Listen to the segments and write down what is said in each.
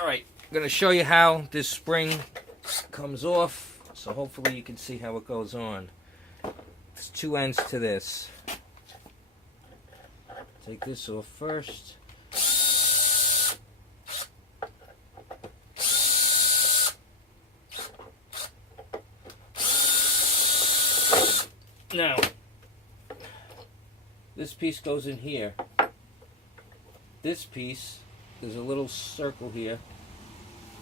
Alright, I'm going to show you how this spring comes off. So hopefully you can see how it goes on. There's two ends to this. Take this off first. Now, this piece goes in here. This piece, there's a little circle here,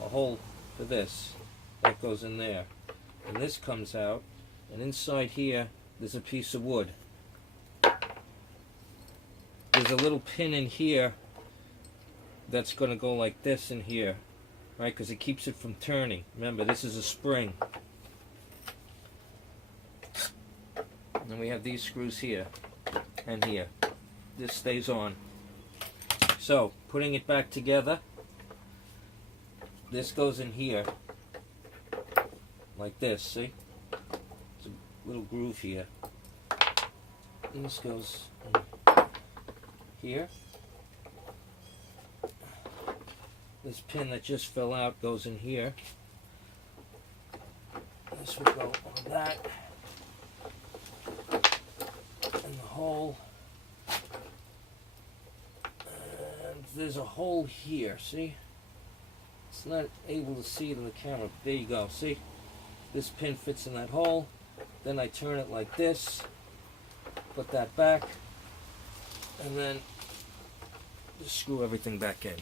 a hole for this, that goes in there. And this comes out, and inside here, there's a piece of wood. There's a little pin in here that's going to go like this in here, right? Because it keeps it from turning. Remember, this is a spring. And then we have these screws here and here. This stays on. So, putting it back together, this goes in here like this, see? It's a little groove here. And this goes here. This pin that just fell out goes in here. This will go on that. And the hole. And there's a hole here, see? It's not able to see it in the camera. There you go, see? This pin fits in that hole. Then I turn it like this. Put that back. And then just screw everything back in.